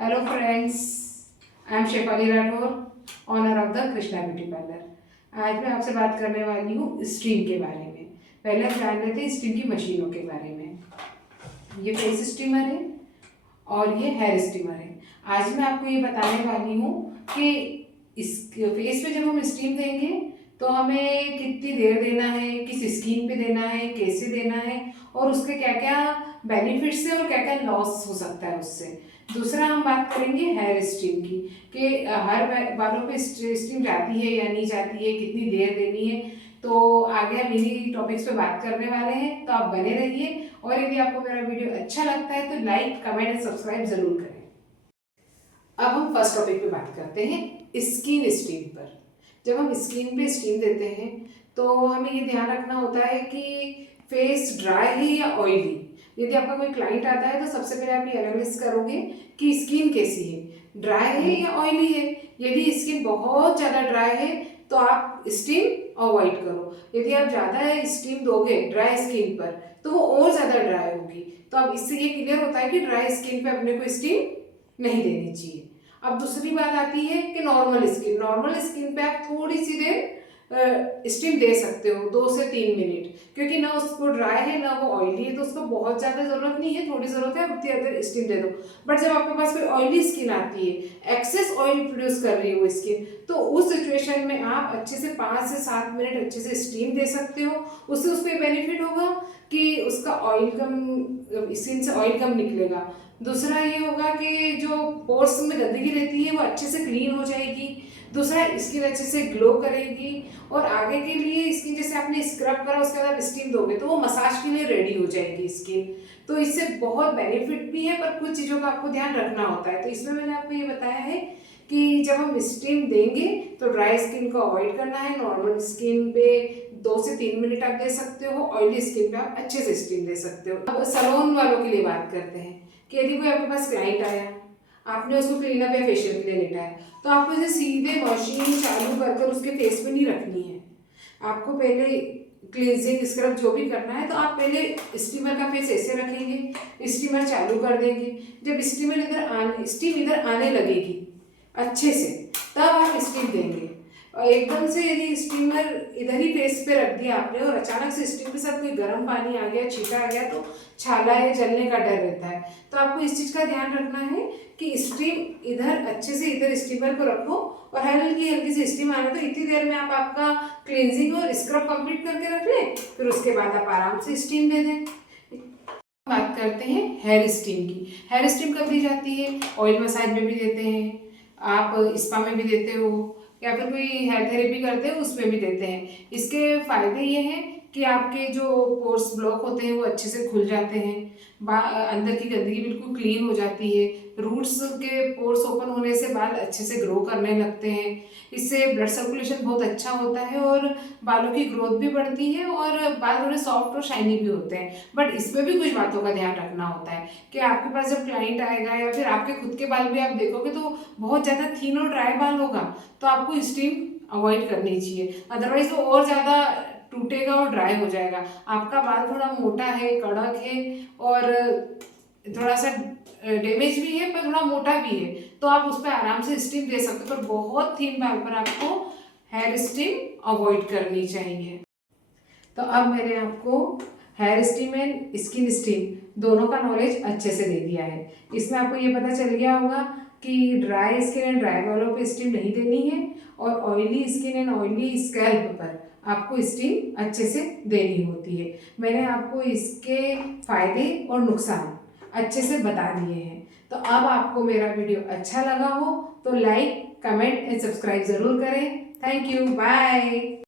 Hello friends, I am Shefali Rathore, owner of the Krishna beauty parlour. आज मैं आपसे बात करने वाली हूँ स्टीम के बारे में। पहले हम जान लेते हैं स्टीम की मशीनों के बारे में। ये फेस स्टीमर है और ये हेयर स्टीमर है। आज मैं आपको ये बताने वाली हूँ कि इस फेस पे जब हम स्टीम देंगे तो हमें कितनी देर देना है, किस स्किन पे देना है, कैसे देना है और उसके क्या क्या बेनिफिट्स है और क्या क्या लॉस हो सकता है उससे। दूसरा हम बात करेंगे हेयर स्टीम की कि हर बालों पे स्टीम जाती है या नहीं जाती है, कितनी देर देनी है। तो आगे हम इन्हीं टॉपिक्स पे बात करने वाले हैं, तो आप बने रहिए। और यदि आपको मेरा वीडियो अच्छा लगता है तो लाइक, कमेंट एंड सब्सक्राइब जरूर करें। अब हम फर्स्ट टॉपिक पे बात करते हैं स्किन स्टीम पर। जब हम स्किन पे स्टीम देते हैं तो हमें ये ध्यान रखना होता है कि फेस ड्राई है या ऑयली। यदि आपका कोई क्लाइंट आता है तो सबसे पहले आप ये एनालिसिस करोगे कि स्किन कैसी है, ड्राई है या ऑयली है। यदि स्किन बहुत ज़्यादा ड्राई है तो आप स्टीम अवॉइड करो। यदि आप ज़्यादा स्टीम दोगे ड्राई स्किन पर तो वो और ज़्यादा ड्राई होगी। तो अब इससे ये क्लियर होता है कि ड्राई स्किन पे अपने को स्टीम नहीं देनी चाहिए। अब दूसरी बात आती है कि नॉर्मल स्किन पे आप थोड़ी सी देर स्टीम दे सकते हो, 2 से 3 मिनट, क्योंकि ना उसको ड्राई है ना वो ऑयली है, तो उसको बहुत ज़्यादा ज़रूरत नहीं है, थोड़ी ज़रूरत है, उतनी देर स्टीम दे दो। बट जब आपके पास कोई ऑयली स्किन आती है, एक्सेस ऑयल प्रोड्यूस कर रही है वो स्किन, तो उस सिचुएशन में आप अच्छे से 5 से 7 मिनट अच्छे से स्टीम दे सकते हो। उससे उस पर बेनिफिट होगा कि उसका ऑयल कम, स्किन से ऑयल कम निकलेगा। दूसरा ये होगा कि जो पोर्स में गंदगी रहती है वो अच्छे से क्लीन हो जाएगी। दूसरा, स्किन अच्छे से ग्लो करेगी। और आगे के लिए स्किन जैसे आपने स्क्रब करा उसके बाद आप स्टीम दोगे तो वो मसाज के लिए रेडी हो जाएगी स्किन। तो इससे बहुत बेनिफिट भी है, पर कुछ चीज़ों का आपको ध्यान रखना होता है। तो इसमें मैंने आपको ये बताया है कि जब हम स्टीम देंगे तो ड्राई स्किन को अवॉइड करना है। नॉर्मल स्किन पे 2 से 3 मिनट आप दे सकते हो, ऑयली स्किन पे आप अच्छे से स्टीम दे सकते हो। अब सैलून वालों के लिए बात करते हैं कि यदि कोई आपके पास क्लाइंट आया, आपने उसको क्लीनअप या फेशियल के लिए लेटा है, तो आपको इसे सीधे मशीन चालू कर उसके फेस पे नहीं रखनी है। आपको पहले क्लींजिंग स्क्रब जो भी करना है तो आप पहले स्टीमर का फेस ऐसे रखेंगे, स्टीमर चालू कर देंगे। जब स्टीम इधर आने लगेगी अच्छे से, तब आप स्टीम देंगे। और एकदम से यदि स्टीमर इधर ही फेस पे रख दिया आपने और अचानक से स्टीम के साथ कोई गर्म पानी आ गया, छींटा आ गया, तो छाला या जलने का डर रहता है। तो आपको इस चीज़ का ध्यान रखना है कि स्टीम इधर अच्छे से इधर स्टीमर को रखो और हल्की हल्की सी स्टीम आने तो इतनी देर में आप आपका क्लींजिंग और स्क्रब कंप्लीट करके रख लें। फिर उसके बाद आप आराम से स्टीम दे दें। बात करते हैं हेयर स्टीम की। हेयर स्टीम कब दी जाती है? ऑयल मसाज में भी देते हैं, आप स्पा में भी देते हो, या फिर कोई हेयर थेरेपी करते हो उसमें भी देते हैं। इसके फायदे ये हैं कि आपके जो पोर्स ब्लॉक होते हैं वो अच्छे से खुल जाते हैं, अंदर की गंदगी बिल्कुल क्लीन हो जाती है, रूट्स के पोर्स ओपन होने से बाल अच्छे से ग्रो करने लगते हैं। इससे ब्लड सर्कुलेशन बहुत अच्छा होता है और बालों की ग्रोथ भी बढ़ती है और बाल थोड़े सॉफ्ट और शाइनी भी होते हैं। बट इसमें भी कुछ बातों का ध्यान रखना होता है कि आपके पास जब क्लाइंट आएगा या फिर आपके खुद के बाल भी आप देखोगे तो बहुत ज़्यादा थिन और ड्राई बाल होगा, तो आपको स्टीम अवॉइड करनी चाहिए। अदरवाइज वो और ज़्यादा टूटेगा और ड्राई हो जाएगा। आपका बाल थोड़ा मोटा है, कड़क है और थोड़ा सा डैमेज भी है पर थोड़ा मोटा भी है, तो आप उस पर आराम से स्टीम दे सकते हो। पर बहुत थिन बाल पर आपको हेयर स्टीम अवॉइड करनी चाहिए। तो अब मैंने आपको hair steam and skin steam दोनों का नॉलेज अच्छे से दे दिया है। इसमें आपको ये पता चल गया होगा कि ड्राई स्किन एंड ड्राई बालों पे स्टीम नहीं देनी है और oily skin and oily scalp पर आपको स्टीम अच्छे से देनी होती है। मैंने आपको इसके फायदे और नुकसान अच्छे से बता दिए हैं। तो अब आपको मेरा वीडियो अच्छा लगा हो तो लाइक, कमेंट एंड सब्सक्राइब ज़रूर करें। Thank you, bye.